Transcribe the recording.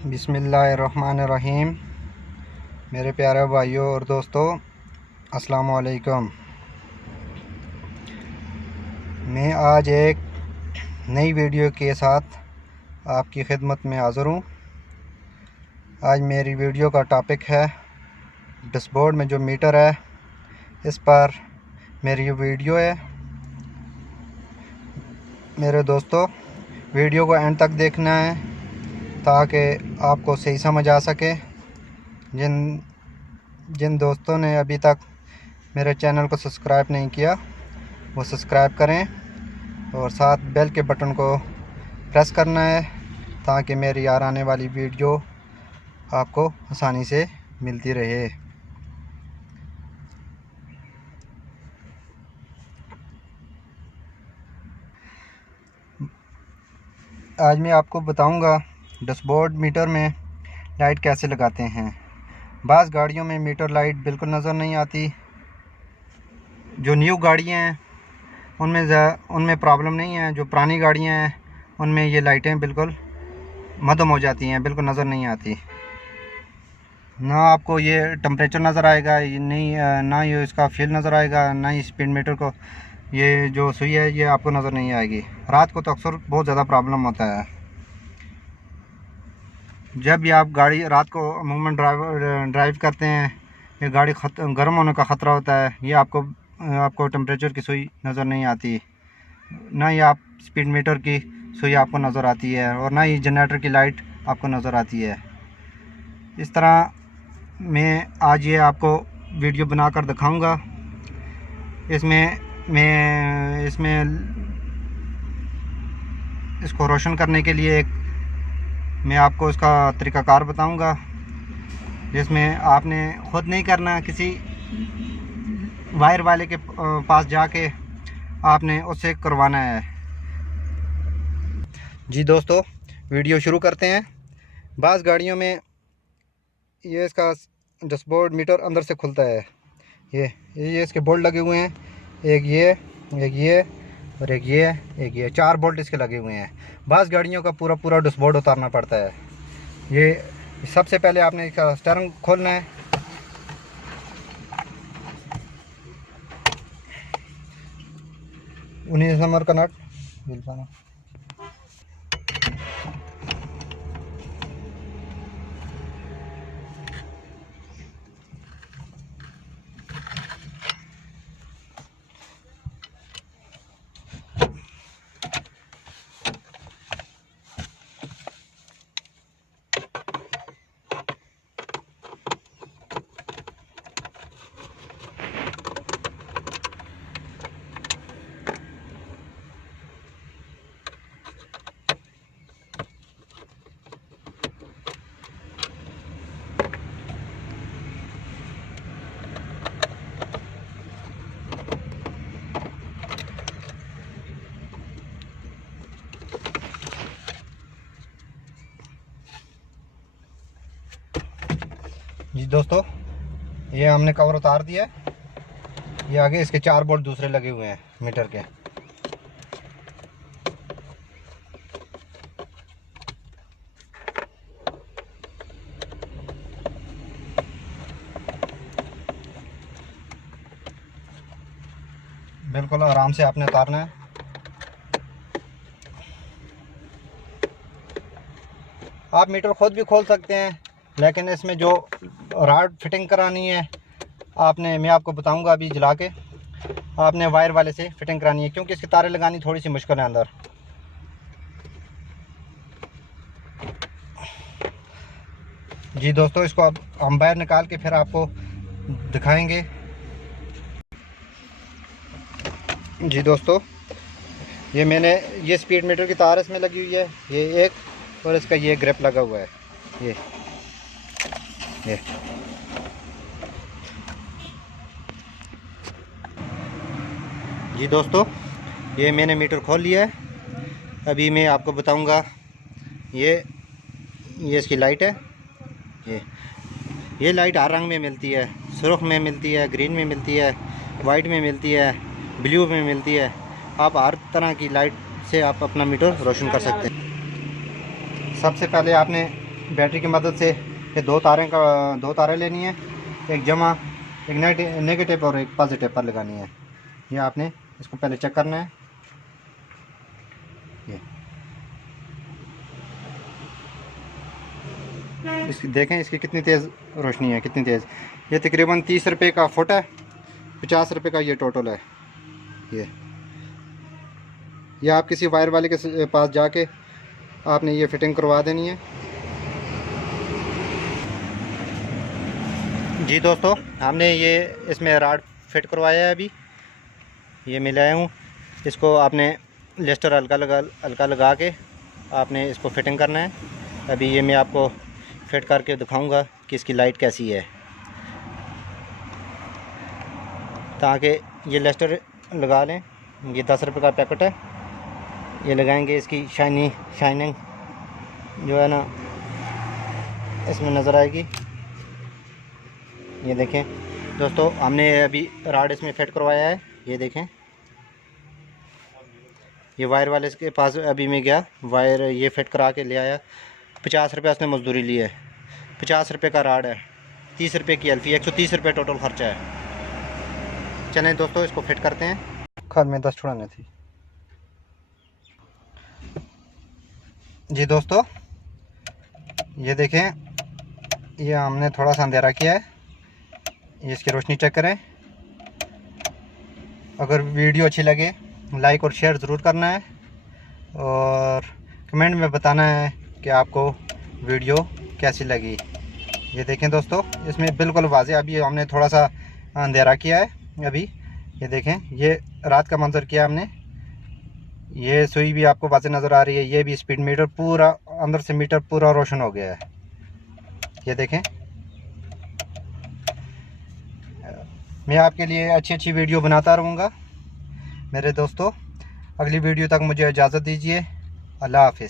बिस्मिल्लाहिर्रहमानिर्रहीम। मेरे प्यारे भाइयों और दोस्तों, अस्सलाम वालेकुम। मैं आज एक नई वीडियो के साथ आपकी खिदमत में हाज़िर हूँ। आज मेरी वीडियो का टॉपिक है डैशबोर्ड में जो मीटर है, इस पर मेरी ये वीडियो है। मेरे दोस्तों, वीडियो को एंड तक देखना है ताकि आपको सही समझ आ सके। जिन दोस्तों ने अभी तक मेरे चैनल को सब्सक्राइब नहीं किया, वो सब्सक्राइब करें और साथ बेल के बटन को प्रेस करना है ताकि मेरी यार आने वाली वीडियो आपको आसानी से मिलती रहे। आज मैं आपको बताऊंगा डैशबोर्ड मीटर में लाइट कैसे लगाते हैं। बाज़ गाड़ियों में मीटर लाइट बिल्कुल नज़र नहीं आती। जो न्यू गाड़ियाँ हैं उनमें प्रॉब्लम नहीं है। जो पुरानी गाड़ियाँ हैं उनमें ये लाइटें बिल्कुल मदम हो जाती हैं, बिल्कुल नज़र नहीं आती। ना आपको ये टेम्परेचर नज़र आएगा, ना ये इसका फ्यूल नज़र आएगा, ना ही स्पीड मीटर को ये जो सुई है ये आपको नज़र नहीं आएगी। रात को तो अक्सर बहुत ज़्यादा प्रॉब्लम होता है। जब भी आप गाड़ी रात को अमूमन ड्राइव करते हैं, ये गाड़ी गर्म होने का ख़तरा होता है। ये आपको टेम्परेचर की सुई नज़र नहीं आती, ना ही आप स्पीड मीटर की सुई आपको नज़र आती है, और ना ही जनरेटर की लाइट आपको नज़र आती है। इस तरह मैं आज ये आपको वीडियो बनाकर दिखाऊंगा। इसमें इसको रोशन करने के लिए मैं आपको इसका तरीक़ाकार बताऊंगा, जिसमें आपने ख़ुद नहीं करना। किसी वायर वाले के पास जाके आपने उससे करवाना है। जी दोस्तों, वीडियो शुरू करते हैं। बाज़ गाड़ियों में ये इसका डैशबोर्ड मीटर अंदर से खुलता है। ये इसके बोल्ट लगे हुए हैं, एक ये और एक ये 4 बोल्ट इसके लगे हुए हैं। बाज़ गाड़ियों का पूरा डैशबोर्ड उतारना पड़ता है। ये सबसे पहले आपने इसका स्टीयरिंग खोलना है। 19 नंबर का नट बिल्कुल। जी दोस्तों, ये हमने कवर उतार दिया है। ये आगे इसके 4 बोल्ट दूसरे लगे हुए हैं मीटर के। बिल्कुल आराम से आपने उतारना है। आप मीटर खुद भी खोल सकते हैं, लेकिन इसमें जो रॉड फिटिंग करानी है मैं आपको बताऊंगा अभी जला के। आपने वायर वाले से फिटिंग करानी है, क्योंकि इसकी तारें लगानी थोड़ी सी मुश्किल है अंदर। जी दोस्तों, इसको अब हम बाहर निकाल के फिर आपको दिखाएंगे। जी दोस्तों, ये स्पीड मीटर की तार इसमें लगी हुई है, ये एक, और इसका ये ग्रिप लगा हुआ है। ये जी दोस्तों, ये मैंने मीटर खोल लिया है। अभी मैं आपको बताऊंगा। ये इसकी लाइट है। ये लाइट हर रंग में मिलती है, सुर्ख में मिलती है, ग्रीन में मिलती है, वाइट में मिलती है, ब्लू में मिलती है। आप हर तरह की लाइट से आप अपना मीटर रोशन कर सकते हैं। सबसे पहले आपने बैटरी की मदद से ये दो तारें लेनी है, एक जमा, एक नेगेटिव और एक पॉजिटिव पर लगानी है। ये आपने इसको पहले चेक करना है। इसकी देखें, इसकी कितनी तेज़ रोशनी है, कितनी तेज़। ये तकरीबन 30 रुपये का फुट है, 50 रुपये का ये टोटल है। ये आप किसी वायर वाले के पास जाके आपने ये फिटिंग करवा देनी है। जी दोस्तों, हमने ये इसमें राड फिट करवाया है। अभी ये मिलाया हूँ, इसको आपने लेस्टर हल्का लगा के आपने इसको फिटिंग करना है। अभी ये मैं आपको फिट करके दिखाऊंगा कि इसकी लाइट कैसी है। ताकि ये लेस्टर लगा लें, ये 10 रुपये का पैकेट है, ये लगाएंगे। इसकी शाइनिंग जो है ना इसमें नज़र आएगी। ये देखें दोस्तों, हमने अभी राड इसमें फिट करवाया है। ये देखें, ये वायर वाले के पास अभी मैं गया, वायर ये फिट करा के ले आया। 50 रुपये उसने मजदूरी ली है। 50 रुपये का राड है, 30 रुपये की एल्फी, 130 रुपये टोटल खर्चा है। चलें दोस्तों, इसको फिट करते हैं। खाद में 10 छुड़ाने थी। जी दोस्तों, ये देखें, ये हमने थोड़ा सा अंधेरा किया है। ये इसकी रोशनी चेक करें। अगर वीडियो अच्छी लगे लाइक और शेयर ज़रूर करना है, और कमेंट में बताना है कि आपको वीडियो कैसी लगी। ये देखें दोस्तों, इसमें बिल्कुल वाज़े। अभी हमने थोड़ा सा अंधेरा किया है। अभी ये देखें, ये रात का मंजर किया हमने। ये सुई भी आपको वाज़े नज़र आ रही है। ये भी स्पीड मीटर पूरा अंदर से मीटर पूरा रोशन हो गया है। ये देखें, मैं आपके लिए अच्छी वीडियो बनाता रहूँगा मेरे दोस्तों। अगली वीडियो तक मुझे इजाज़त दीजिए। अल्लाह हाफ़िज़।